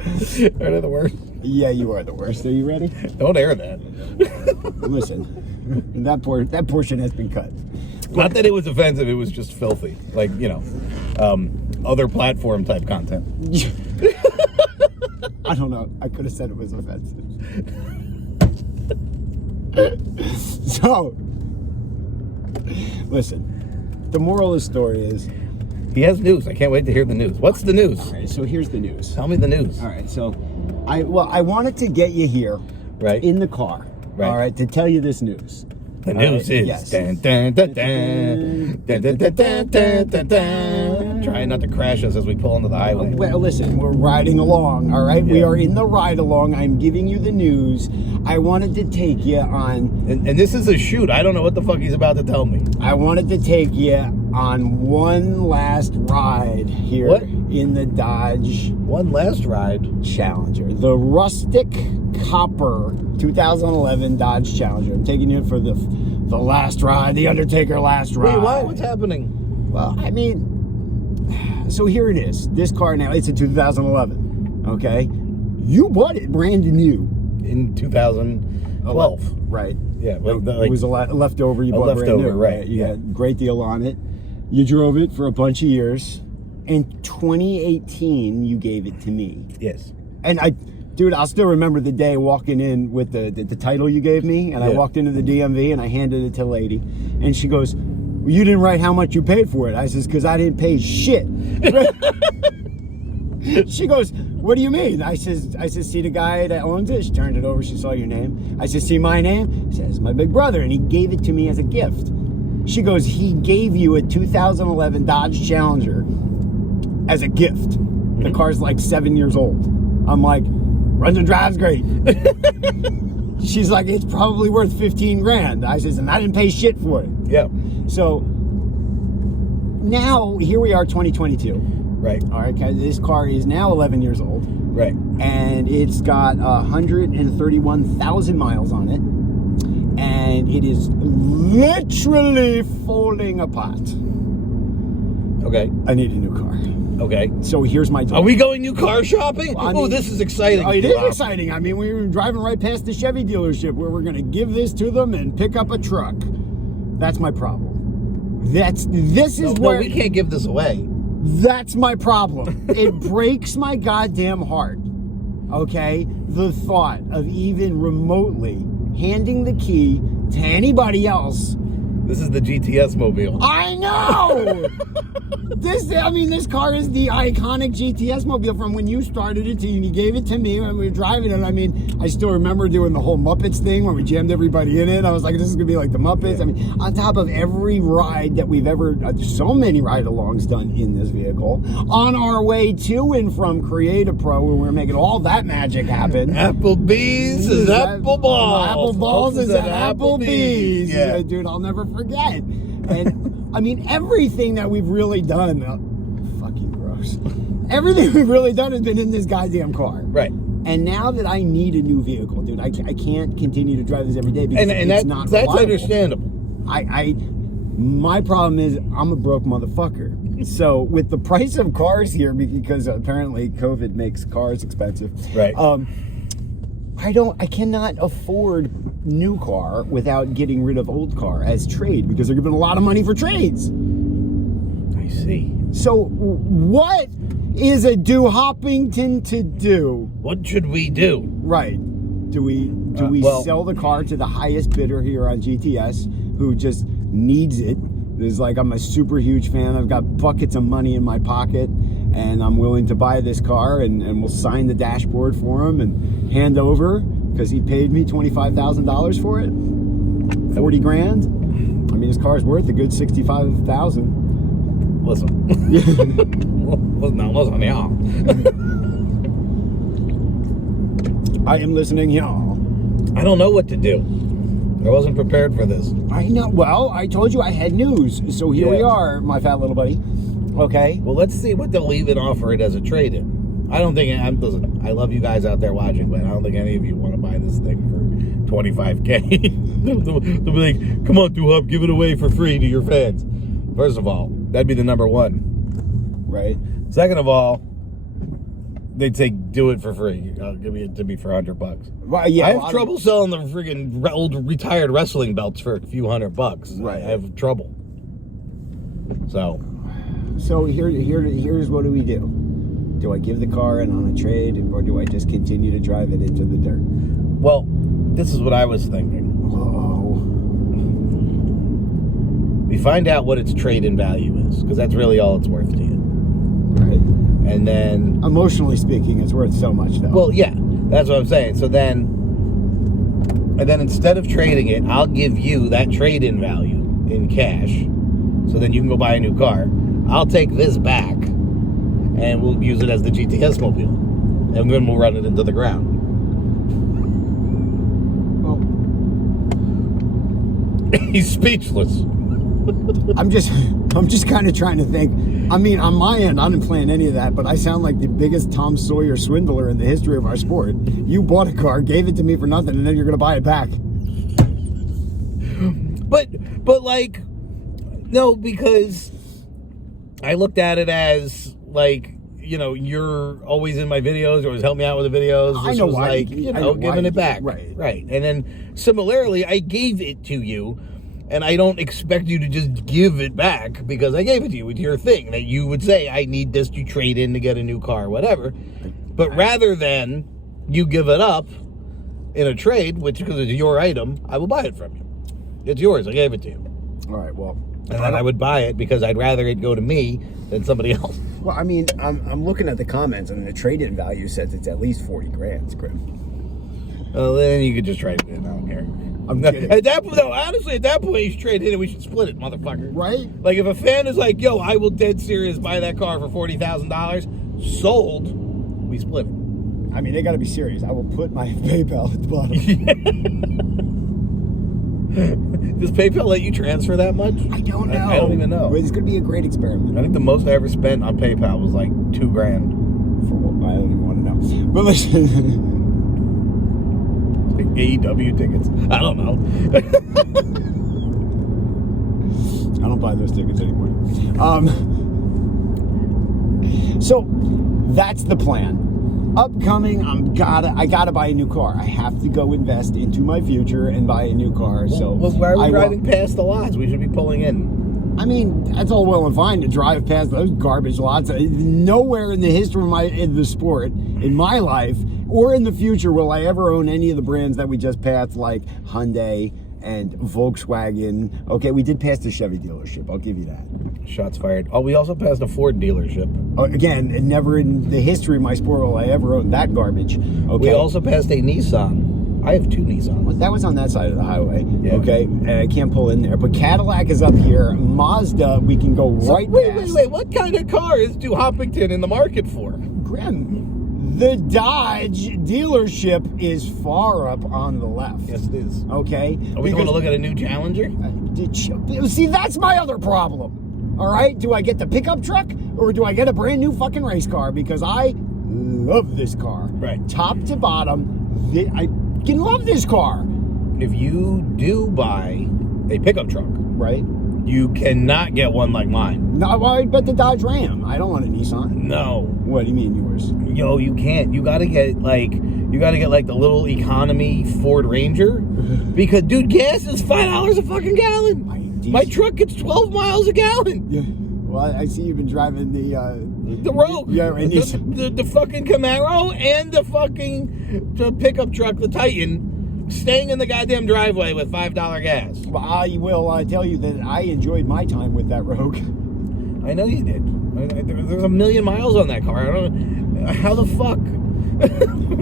Are they the worst? Yeah, you are the worst. Are you ready? Don't air that. Listen, that portion has been cut. Not that it was offensive, it was just filthy. Like, you know, other platform type content. I don't know. I could have said it was offensive. So, listen, the moral of the story is... He has news. I can't wait to hear the news. What's the news? All right, so here's the news. Tell me the news. All right, so I wanted to get you here, right, in the car, right, all right, to tell you this news. The news is yes. Dun, dun, dun, dun, dun, dun, dun, dun, dun, dun, dun. Trying not to crash us as we pull into the highway. Well, listen, we're riding along, all right? Yeah. We are in the ride along. I'm giving you the news. I wanted to take you on... And this is a shoot. I don't know what the fuck he's about to tell me. I wanted to take you on one last ride here in the Dodge... One last ride? Challenger. The rustic copper 2011 Dodge Challenger. I'm taking you for the last ride, the Undertaker last ride. Wait, what? What's happening? Well, I mean... So here it is. This car now, it's a 2011, okay? You bought it brand new. In 2012. Right. Yeah. Well, it was a leftover. You bought brand new. Right. You had a great deal on it. You drove it for a bunch of years. In 2018, you gave it to me. Yes. And dude, I'll still remember the day walking in with the title you gave me. And I walked into the DMV and I handed it to the lady. And she goes... You didn't write how much you paid for it. I says, because I didn't pay shit. She goes, what do you mean? I says, see the guy that owns it? She turned it over. She saw your name. I says, see my name? She says, my big brother. And he gave it to me as a gift. She goes, he gave you a 2011 Dodge Challenger as a gift. The car's like 7 years old. I'm like, runs and drives great. She's like, it's probably worth 15 grand. I says, and I didn't pay shit for it. Yeah. So now here we are, 2022. Right. All right. This car is now 11 years old. Right. And it's got 131,000 miles on it, and it is literally falling apart. Okay. I need a new car. Okay. So here's my... Are we going new car shopping? Well, I mean, this is exciting. Oh, it is exciting. I mean, we were driving right past the Chevy dealership where we're going to give this to them and pick up a truck. That's my problem. This is where... No, we can't give this away. That's my problem. It breaks my goddamn heart. Okay? The thought of even remotely handing the key to anybody else. This is the GTS mobile. I know! This car is the iconic GTS mobile from when you started it to you gave it to me when we were driving it. I mean, I still remember doing the whole Muppets thing when we jammed everybody in it. I was like, this is going to be like the Muppets. Yeah. I mean, on top of every ride that we've ever, so many ride-alongs done in this vehicle, on our way to and from Creative Pro, where we're making all that magic happen. Applebee's is apple balls. Apple balls is at Applebee's. Yeah. Dude, I'll never forget. And I mean, everything that we've really done, fucking gross. Everything we've really done has been in this goddamn car. Right. And now that I need a new vehicle, dude, I can't continue to drive this every day because it's not reliable. That's understandable. My problem is I'm a broke motherfucker. So with the price of cars here, because apparently COVID makes cars expensive. Right. I cannot afford new car without getting rid of old car as trade because they're giving a lot of money for trades. I see. So what is a Duhopington to do? What should we do? Right. Do we sell the car to the highest bidder here on GTS who just needs it? There's like, I'm a super huge fan. I've got buckets of money in my pocket and I'm willing to buy this car and we'll sign the dashboard for him and hand over because he paid me $25,000 for it. 40 grand. I mean, his car's worth a good 65,000. Listen. Listen, y'all. I am listening, y'all. I don't know what to do. I wasn't prepared for this. I know. Well, I told you I had news. So here we are, my fat little buddy. Okay. Well, let's see what they'll even offer it as a trade-in. I don't think... Listen, I love you guys out there watching, but I don't think any of you want to buy this thing for $25K. They'll be like, come on, Duhop, give it away for free to your fans. First of all, that'd be the number one. Right. Second of all, they'd say, do it for free. Give me it to me for $100. Well, yeah, I have trouble selling the friggin' old retired wrestling belts for a few $100. Right. I have trouble. So here's what do we do? Do I give the car in on a trade, or do I just continue to drive it into the dirt? Well, this is what I was thinking. We find out what its trade-in value is, because that's really all it's worth to you. Right. And then... emotionally speaking, it's worth so much, though. Well, yeah, that's what I'm saying. So then... and then instead of trading it, I'll give you that trade-in value in cash. So then you can go buy a new car. I'll take this back, and we'll use it as the GTS mobile. And then we'll run it into the ground. Well, he's speechless. I'm just kind of trying to think. I mean, on my end, I didn't plan any of that, but I sound like the biggest Tom Sawyer swindler in the history of our sport. You bought a car, gave it to me for nothing, and then you're going to buy it back. But like, no, because I looked at it as like, you know, you're always in my videos, or always help me out with the videos. I know why. Like, you know, giving it back. Right. And then similarly, I gave it to you. And I don't expect you to just give it back because I gave it to you with your thing that you would say, I need this to trade in to get a new car, whatever. But rather than you give it up in a trade, which because it's your item, I will buy it from you. It's yours. I gave it to you. All right, well. And then I would buy it because I'd rather it go to me than somebody else. Well, I mean, I'm looking at the comments, and the trade-in value says it's at least 40 grand, Grim. Well, then you could just trade it in. I don't care. At that point, though, honestly, at that point, you should trade it in and we should split it, motherfucker. Right? Like, if a fan is like, yo, I will dead serious buy that car for $40,000, sold, we split it. I mean, they got to be serious. I will put my PayPal at the bottom. Does PayPal let you transfer that much? I don't know. I don't even know. But it's going to be a great experiment. I think the most I ever spent on PayPal was like $2,000. For what? I don't even want to know. But listen... AEW tickets. I don't know. I don't buy those tickets anymore. So that's the plan. Upcoming, I gotta buy a new car. I have to go invest into my future and buy a new car. So why are we driving past the lots? We should be pulling in. I mean, that's all well and fine to drive past those garbage lots. Nowhere in the history of the sport, in my life, or in the future, will I ever own any of the brands that we just passed, like Hyundai and Volkswagen. Okay, we did pass the Chevy dealership. I'll give you that. Shots fired. Oh, we also passed a Ford dealership. Again, never in the history of my sport will I ever own that garbage. Okay. We also passed a Nissan. I have 2 Nissans. Well, that was on that side of the highway. Yeah. Okay, and I can't pull in there. But Cadillac is up here. Mazda, we can go right past. Wait. What kind of car is Duhopington in the market for? Grim. The Dodge dealership is far up on the left. Yes, it is. Okay? Are we going to look at a new Challenger? See, that's my other problem. All right? Do I get the pickup truck or do I get a brand new fucking race car? Because I love this car. Right. Top to bottom, I can love this car. If you do buy a pickup truck, right, you cannot get one like mine. No, well, I bet the Dodge Ram. I don't want a Nissan. No. What do you mean yours? Yo, you can't. You gotta get like the little economy Ford Ranger, because dude, gas is $5 a fucking gallon. My truck gets 12 miles a gallon. Yeah. Well, I see you've been driving the Rogue. Yeah, and the fucking Camaro and the pickup truck, the Titan, staying in the goddamn driveway with $5 gas. Well, I will tell you that I enjoyed my time with that Rogue. I know you did. There's 1 million miles on that car. I don't know. How the fuck?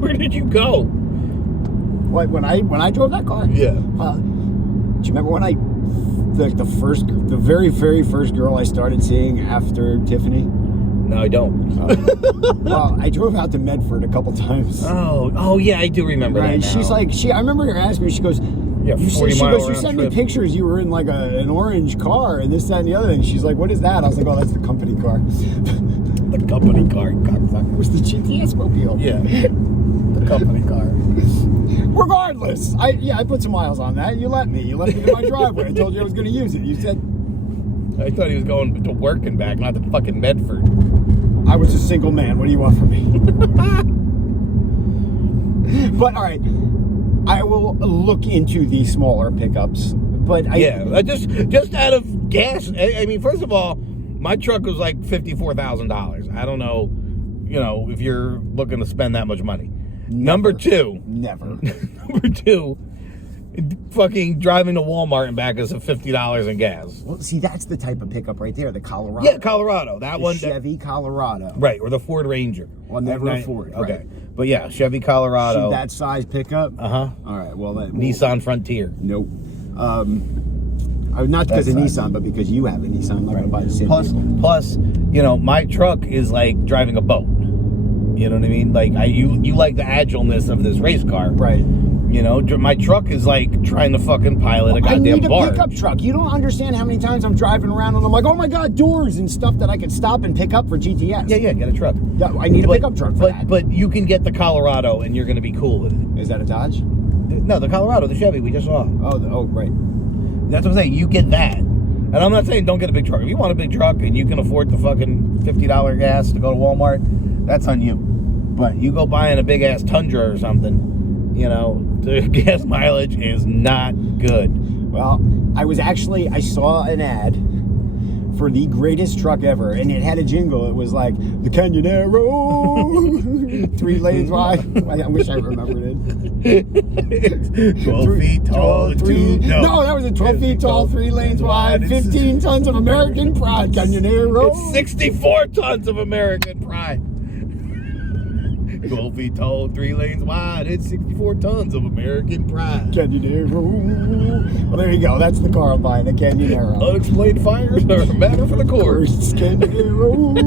Where did you go? What, when I drove that car? Yeah. Do you remember when the very, very first girl I started seeing after Tiffany? No, I don't. Well, I drove out to Medford a couple times. Oh yeah, I do remember that now. She's like, I remember her asking me, she goes, yeah, you sent me pictures, you were in like an orange car and this, that, and the other thing. She's like, what is that? I was like, oh, that's the company car. The company car, cocksucker. It was the GTS mobile. Yeah, the company car. Regardless, I put some miles on that. You let me in my driveway. I told you I was going to use it. You said... I thought he was going to work and back, not to fucking Medford. I was a single man. What do you want from me? But all right, I will look into the smaller pickups. But just out of gas. I mean, first of all, my truck was like $54,000. I don't know, if you're looking to spend that much money. Number two, never. Number two, fucking driving to Walmart and back is $50 in gas. Well, see, that's the type of pickup right there, the Colorado. Yeah, Colorado. That one. Chevy Colorado. Right, or the Ford Ranger. Well, never a Ford. Okay. Right. But yeah, Chevy Colorado. See that size pickup? Uh-huh. All right, well, Nissan Frontier. Nope. Not because of Nissan, but because you have a Nissan. I'm not going to buy the same Plus, my truck is like driving a boat. You know what I mean? Like, you like the agileness of this race car. Right. My truck is like trying to fucking pilot a goddamn barge. I need a pickup truck. You don't understand how many times I'm driving around and I'm like, oh my God, doors and stuff that I could stop and pick up for GTS. Yeah, get a truck. Yeah, I need a pickup truck for that. But you can get the Colorado and you're going to be cool with it. Is that a Dodge? No, the Colorado, the Chevy we just saw. Oh, right. That's what I'm saying. You get that. And I'm not saying don't get a big truck. If you want a big truck and you can afford the fucking $50 gas to go to Walmart, that's on you. But you go buying a big-ass Tundra or something, the gas mileage is not good. Well, I saw an ad for the greatest truck ever, and it had a jingle. It was like, the Canyonero, 3 lanes wide. I wish I remembered it. 12 feet tall, No, that was 12 feet tall, 3 lanes wide, 15 tons of American pride, Canyonero. It's 64 tons of American pride. 12 feet tall, 3 lanes wide, it's 64 tons of American pride. Canyonero. Well, there you go. That's the car I'm buying, a Canyonero. Unexplained fires are a matter for the course. Canyonero.